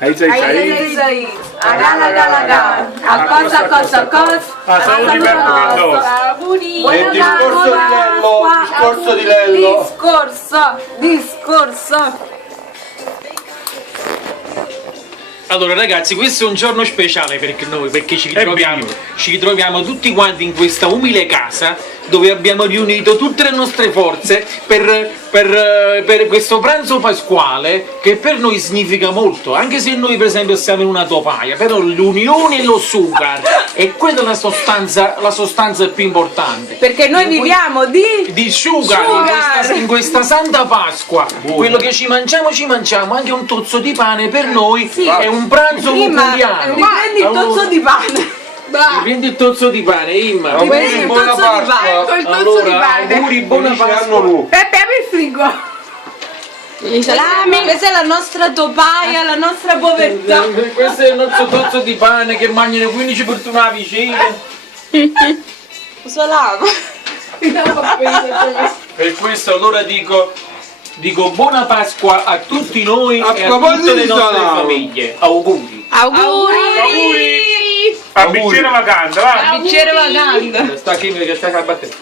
Ai sei. Agala. A cosa. Saluti per tutto. E il discorso di Lello. Discorso. Allora ragazzi, questo è un giorno speciale per noi perché ci ritroviamo tutti quanti in questa umile casa dove abbiamo riunito tutte le nostre forze per questo pranzo pasquale che per noi significa molto, anche se noi per esempio siamo in una topaia, però l'unione e lo sugar è quella la sostanza più importante. Perché noi viviamo di sugar. In questa Santa Pasqua. Quello che ci mangiamo anche un tozzo di pane per noi è un pranzo quotidiano. Riprendi il tozzo di pane. Prendi il tozzo di pane, Imma. Auguri, buona Pasqua. Ecco il tozzo di pane. Auguri, buona Pasqua. Peppe, apri il frigo. Questa è la nostra topaia, la nostra povertà. Questo è il nostro tozzo di pane che mangiano 15 persone vicine. Uso lava. Per questo allora dico buona Pasqua a tutti noi e a tutte le nostre famiglie. Auguri. Auguri. A bicchiere vacante, va. Bicchiere vacante. Sta chi che sta a battere.